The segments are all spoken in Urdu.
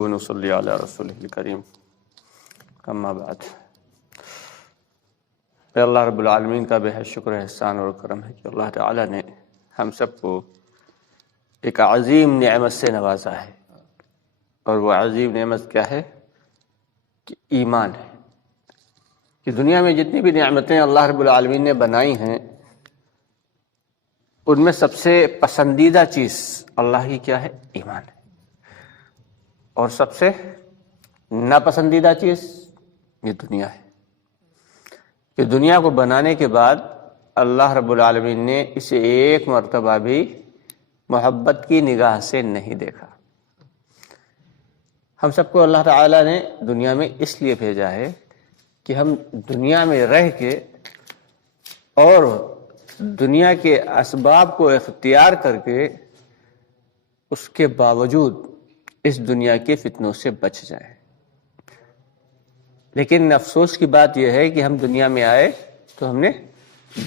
ونصلی علی رسولہ الکریم اما بعد۔ پھر اللہ رب العالمین کا بے حد شکر احسان اور کرم ہے کہ اللہ تعالیٰ نے ہم سب کو ایک عظیم نعمت سے نوازا ہے، اور وہ عظیم نعمت کیا ہے کہ ایمان ہے۔ کہ دنیا میں جتنی بھی نعمتیں اللہ رب العالمین نے بنائی ہیں، ان میں سب سے پسندیدہ چیز اللہ کی کیا ہے؟ ایمان ہے۔ اور سب سے ناپسندیدہ چیز یہ دنیا ہے، کہ دنیا کو بنانے کے بعد اللہ رب العالمین نے اسے ایک مرتبہ بھی محبت کی نگاہ سے نہیں دیکھا۔ ہم سب کو اللہ تعالیٰ نے دنیا میں اس لیے بھیجا ہے کہ ہم دنیا میں رہ کے اور دنیا کے اسباب کو اختیار کر کے اس کے باوجود اس دنیا کے فتنوں سے بچ جائیں۔ لیکن افسوس کی بات یہ ہے کہ ہم دنیا میں آئے تو ہم نے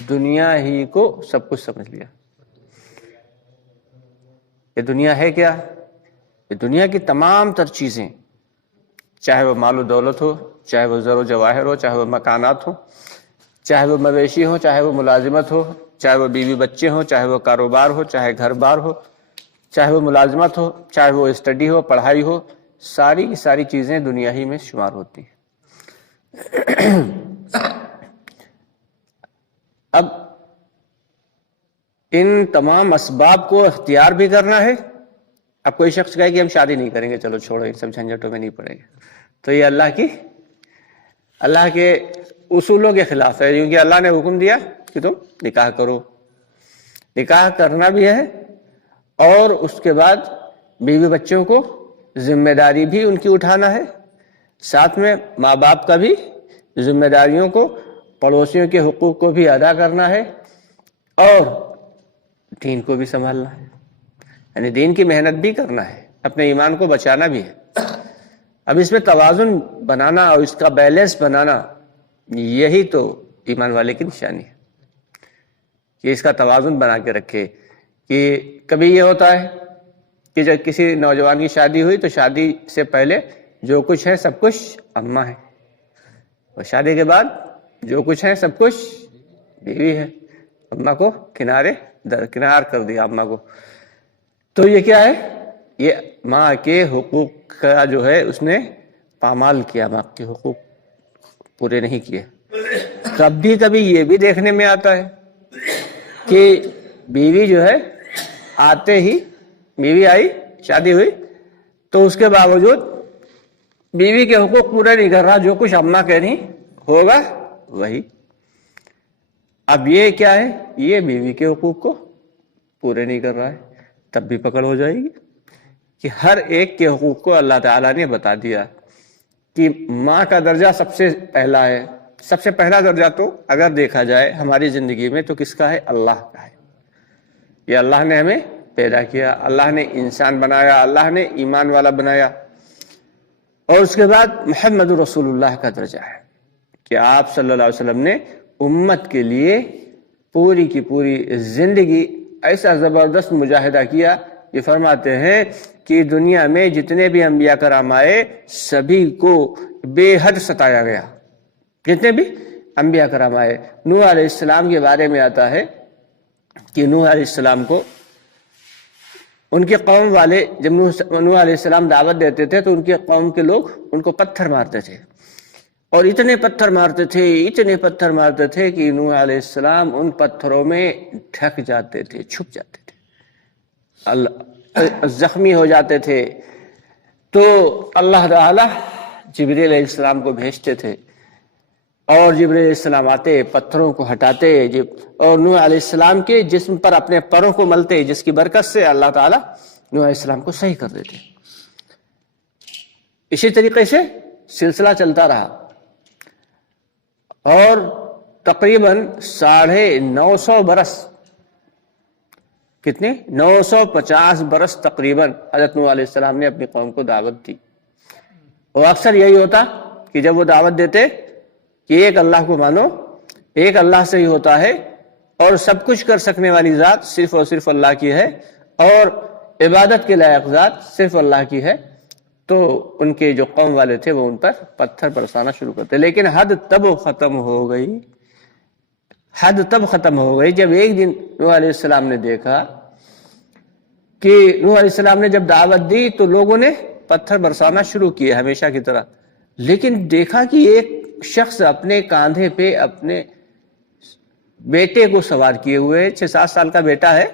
دنیا ہی کو سب کچھ سمجھ لیا۔ یہ دنیا ہے کیا؟ یہ دنیا کی تمام تر چیزیں، چاہے وہ مال و دولت ہو، چاہے وہ زر و جواہر ہو، چاہے وہ مکانات ہو، چاہے وہ مویشی ہو، چاہے وہ ملازمت ہو، چاہے وہ بیوی بچے ہوں، چاہے وہ کاروبار ہو، چاہے گھر بار ہو، چاہے وہ ملازمت ہو، چاہے وہ اسٹڈی ہو، پڑھائی ہو، ساری کی ساری چیزیں دنیا ہی میں شمار ہوتی ہیں۔ اب ان تمام اسباب کو اختیار بھی کرنا ہے۔ اب کوئی شخص کہے کہ ہم شادی نہیں کریں گے، چلو چھوڑو، ان سب جھنجھٹوں میں نہیں پڑیں گے، تو یہ اللہ کے اصولوں کے خلاف ہے، کیونکہ اللہ نے حکم دیا کہ تم نکاح کرو۔ نکاح کرنا بھی ہے، اور اس کے بعد بیوی بچوں کو ذمہ داری بھی ان کی اٹھانا ہے، ساتھ میں ماں باپ کا بھی ذمہ داریوں کو، پڑوسیوں کے حقوق کو بھی ادا کرنا ہے، اور دین کو بھی سنبھالنا ہے، یعنی دین کی محنت بھی کرنا ہے، اپنے ایمان کو بچانا بھی ہے۔ اب اس میں توازن بنانا اور اس کا بیلنس بنانا، یہی تو ایمان والے کی نشانی ہے کہ اس کا توازن بنا کے رکھے۔ کہ کبھی یہ ہوتا ہے کہ جب کسی نوجوان کی شادی ہوئی تو شادی سے پہلے جو کچھ ہے سب کچھ اماں ہے، اور شادی کے بعد جو کچھ ہے سب کچھ بیوی ہے۔ اماں کو درکنار کر دیا اماں کو۔ تو یہ کیا ہے؟ یہ ماں کے حقوق کا جو ہے اس نے پامال کیا، ماں کے حقوق پورے نہیں کیے۔ کبھی کبھی یہ بھی دیکھنے میں آتا ہے کہ بیوی جو ہے آتے ہی، بیوی آئی، شادی ہوئی، تو اس کے باوجود بیوی کے حقوق پورے نہیں کر رہا، جو کچھ اماں کہہ رہی ہوگا وہی۔ اب یہ کیا ہے؟ یہ بیوی کے حقوق کو پورے نہیں کر رہا ہے۔ تب بھی پکڑ ہو جائے گی کہ ہر ایک کے حقوق کو اللہ تعالیٰ نے بتا دیا کہ ماں کا درجہ سب سے پہلا ہے۔ سب سے پہلا درجہ تو اگر دیکھا جائے ہماری زندگی میں تو کس کا ہے؟ اللہ کا ہے۔ یہ اللہ نے ہمیں پیدا کیا، اللہ نے انسان بنایا، اللہ نے ایمان والا بنایا۔ اور اس کے بعد محمد رسول اللہ کا درجہ ہے کہ آپ صلی اللہ علیہ وسلم نے امت کے لیے پوری کی پوری زندگی ایسا زبردست مجاہدہ کیا۔ یہ فرماتے ہیں کہ دنیا میں جتنے بھی انبیاء کرام آئے سبھی کو بے حد ستایا گیا، جتنے بھی انبیاء کرام آئے۔ نوح علیہ السلام کے بارے میں آتا ہے کہ نوح علیہ السلام کو ان کے قوم والے، جب نوح علیہ السلام دعوت دیتے تھے تو ان کے قوم کے لوگ ان کو پتھر مارتے تھے، اور اتنے پتھر مارتے تھے کہ نوح علیہ السلام ان پتھروں میں ڈھک جاتے تھے، چھپ جاتے تھے، زخمی ہو جاتے تھے۔ تو اللہ تعالیٰ جبریل علیہ السلام کو بھیجتے تھے، اور جبریل علیہ السلام آتے، پتھروں کو ہٹاتے، اور نوح علیہ السلام کے جسم پر اپنے پروں کو ملتے، جس کی برکت سے اللہ تعالیٰ نوح علیہ السلام کو صحیح کر دیتے۔ اسی طریقے سے سلسلہ چلتا رہا، اور تقریباً 950 برس، کتنے؟ 950 برس تقریباً حضرت نوح علیہ السلام نے اپنی قوم کو دعوت دی۔ اور اکثر یہی ہوتا کہ جب وہ دعوت دیتے کہ ایک اللہ کو مانو، ایک اللہ سے ہی ہوتا ہے، اور سب کچھ کر سکنے والی ذات صرف اور صرف اللہ کی ہے، اور عبادت کے لائق ذات صرف اللہ کی ہے، تو ان کے جو قوم والے تھے وہ ان پر پتھر برسانا شروع کرتے، لیکن حد تب ختم ہو گئی، حد تب ختم ہو گئی جب ایک دن نوح علیہ السلام نے دیکھا کہ نوح علیہ السلام نے جب دعوت دی تو لوگوں نے پتھر برسانا شروع کیے ہمیشہ کی طرح، لیکن دیکھا کہ ایک شخص اپنے کاندھے پہ اپنے بیٹے کو سوار کیے ہوئے، 6-7 سال کا بیٹا ہے،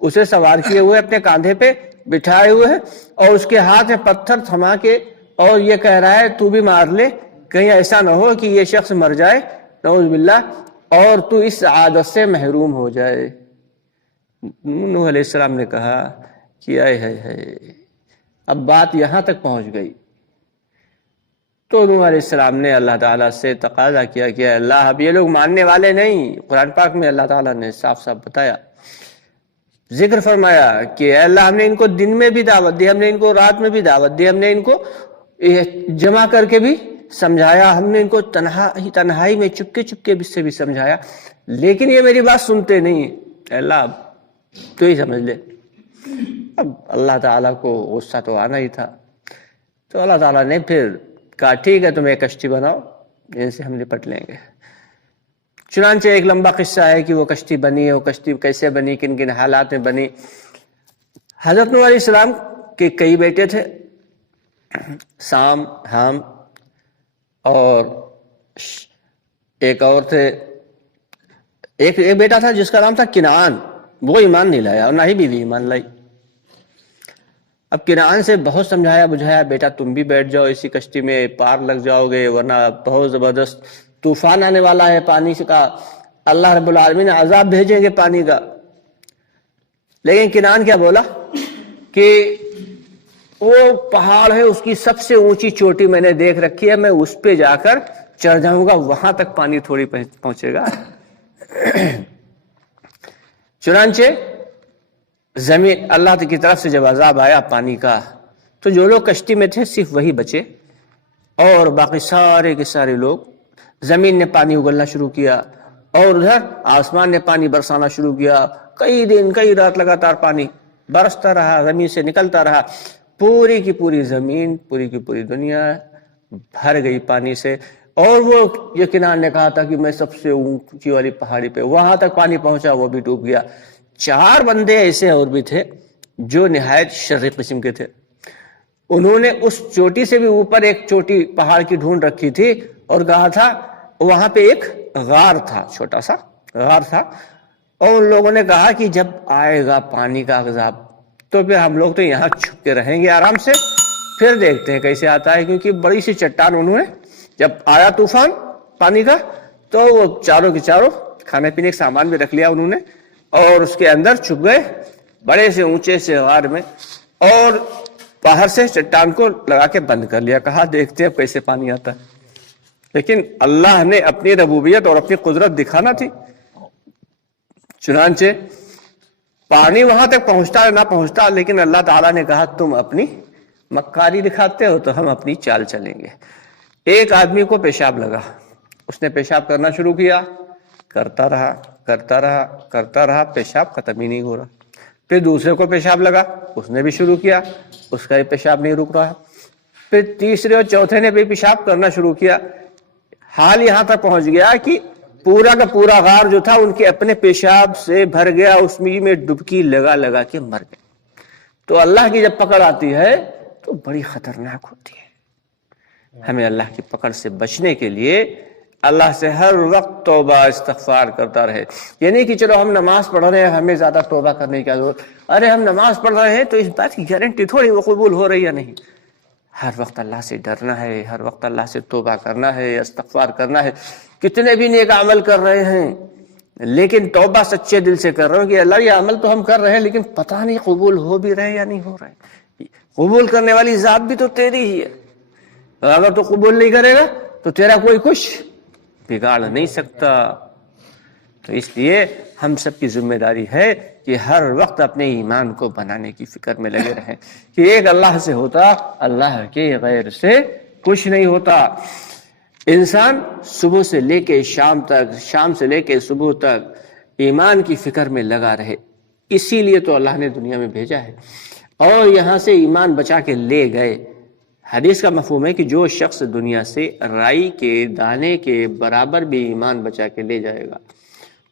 اسے سوار کیے ہوئے اپنے کاندھے پہ بٹھائے ہوئے ہے، اور اس کے ہاتھ میں پتھر تھما کے اور یہ کہہ رہا ہے تو بھی مار لے، کہیں ایسا نہ ہو کہ یہ شخص مر جائے نعوذ باللہ اور تو اس عادت سے محروم ہو جائے۔ نوح علیہ السلام نے کہا کہ اے ہے اب بات یہاں تک پہنچ گئی، تو نوح علیہ السلام نے اللہ تعالیٰ سے تقاضا کیا کہ اللہ اب یہ لوگ ماننے والے نہیں۔ قرآن پاک میں اللہ تعالیٰ نے صاف صاف بتایا، ذکر فرمایا کہ اے اللہ ہم نے ان کو دن میں بھی دعوت دی، ہم نے ان کو رات میں بھی دعوت دی، ہم نے ان کو جمع کر کے بھی سمجھایا، ہم نے ان کو تنہائی میں چپکے چپکے سے بھی سمجھایا، لیکن یہ میری بات سنتے نہیں ہیں۔ اے اللہ اب تو ہی سمجھ لے۔ اب اللہ تعالیٰ کو غصہ تو آنا ہی تھا، تو اللہ تعالیٰ نے پھر کہا ٹھیک ہے تم ایک کشتی بناؤ، ان سے ہم نپٹ لیں گے۔ چنانچہ ایک لمبا قصہ ہے کہ وہ کشتی بنی ہے، وہ کشتی کیسے بنی، کن کن حالات میں بنی۔ حضرت نوح علیہ السلام کے کئی بیٹے تھے، سام، حام اور ایک اور تھے، ایک بیٹا تھا جس کا نام تھا کنعان، وہ ایمان نہیں لایا اور نہ ہی بیوی ایمان لائی۔ اب کنعان سے بہت سمجھایا بجھایا، بیٹا تم بھی بیٹھ جاؤ اسی کشتی میں، پار لگ جاؤ گے ورنہ بہت زبردست طوفان آنے والا ہے پانی کا، اللہ رب العالمین عذاب بھیجیں گے پانی کا۔ لیکن کنعان کیا بولا کہ وہ پہاڑ ہے، اس کی سب سے اونچی چوٹی میں نے دیکھ رکھی ہے، میں اس پہ جا کر چڑھ جاؤں گا، وہاں تک پانی تھوڑی پہنچے گا۔ چنانچہ زمین اللہ کی طرف سے جب عذاب آیا پانی کا، تو جو لوگ کشتی میں تھے صرف وہی بچے، اور باقی سارے کے سارے لوگ، زمین نے پانی اگلنا شروع کیا اور ادھر آسمان نے پانی برسانا شروع کیا۔ کئی دن کئی رات لگاتار پانی برستا رہا، زمین سے نکلتا رہا، پوری کی پوری زمین، پوری کی پوری دنیا بھر گئی پانی سے۔ اور وہ یہ کنعان نے کہا تھا کہ میں سب سے اونچی والی پہاڑی پہ، وہاں تک پانی پہنچا، وہ بھی ڈوب گیا۔ 4 بندے ایسے اور بھی تھے جو نہایت شریر قسم کے تھے، انہوں نے اس چوٹی سے بھی اوپر ایک چوٹی پہاڑ کی ڈھونڈ رکھی تھی اور کہا تھا وہاں پہ ایک غار تھا، چھوٹا سا غار تھا، اور ان لوگوں نے کہا کہ جب آئے گا پانی کا عذاب تو پھر ہم لوگ تو یہاں چھپ کے رہیں گے آرام سے، پھر دیکھتے ہیں کیسے آتا ہے، کیونکہ بڑی سی چٹان انہوں نے جب آیا طوفان پانی کا تو وہ چاروں کے چاروں کھانے پینے کا سامان بھی رکھ لیا انہوں نے، اور اس کے اندر چھپ گئے بڑے سے اونچے سے غار میں، اور باہر سے چٹان کو لگا کے بند کر لیا، کہا دیکھتے ہیں کیسے پانی آتا ہے۔ لیکن اللہ نے اپنی ربوبیت اور اپنی قدرت دکھانا تھی، چنانچہ پانی وہاں تک پہنچتا ہے نہ پہنچتا، لیکن اللہ تعالیٰ نے کہا تم اپنی مکاری دکھاتے ہو تو ہم اپنی چال چلیں گے۔ ایک آدمی کو پیشاب لگا، اس نے پیشاب کرنا شروع کیا، کرتا رہا، پیشاب ختم ہی نہیں ہو رہا۔ پھر دوسرے کو پیشاب لگا، اس نے بھی شروع کیا، اس کا پیشاب نہیں رک رہا۔ پھر تیسرے اور چوتھے نے بھی پیشاب کرنا شروع کیا، حال یہاں تک پہنچ گیا کہ پورا کا پورا غار جو تھا ان کے اپنے پیشاب سے بھر گیا، اس میں ڈبکی لگا کے مر گئے۔ تو اللہ کی جب پکڑ آتی ہے تو بڑی خطرناک ہوتی ہے۔ ہمیں اللہ کی پکڑ سے بچنے کے لیے اللہ سے ہر وقت توبہ استغفار کرتا رہے۔ یہ نہیں کہ چلو ہم نماز پڑھ رہے ہیں ہمیں زیادہ توبہ کرنے کی ضرورت، ارے ہم نماز پڑھ رہے ہیں تو اس بات کی گارنٹی تھوڑی وہ قبول ہو رہی ہے، نہیں، ہر وقت اللہ سے ڈرنا ہے، ہر وقت اللہ سے توبہ کرنا ہے، استغفار کرنا ہے۔ کتنے بھی نیک عمل کر رہے ہیں لیکن توبہ سچے دل سے کر رہے ہو کہ اللہ یہ عمل تو ہم کر رہے ہیں لیکن پتہ نہیں قبول ہو بھی رہے یا نہیں ہو رہے۔ قبول کرنے والی ذات بھی تو تیری ہی ہے، اگر تو قبول نہیں کرے گا تو تیرا کوئی کچھ بگاڑ نہیں سکتا۔ تو اس لیے ہم سب کی ذمہ داری ہے کہ ہر وقت اپنے ایمان کو بنانے کی فکر میں لگے رہیں کہ ایک اللہ سے ہوتا، اللہ کے غیر سے کچھ نہیں ہوتا۔ انسان صبح سے لے کے شام تک، شام سے لے کے صبح تک ایمان کی فکر میں لگا رہے، اسی لیے تو اللہ نے دنیا میں بھیجا ہے، اور یہاں سے ایمان بچا کے لے گئے۔ حدیث کا مفہوم ہے کہ جو شخص دنیا سے رائی کے دانے کے برابر بھی ایمان بچا کے لے جائے گا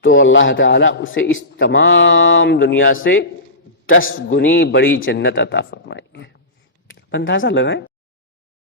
تو اللہ تعالیٰ اسے اس تمام دنیا سے 10 گنی بڑی جنت عطا فرمائیں گے. اندازہ لگائیں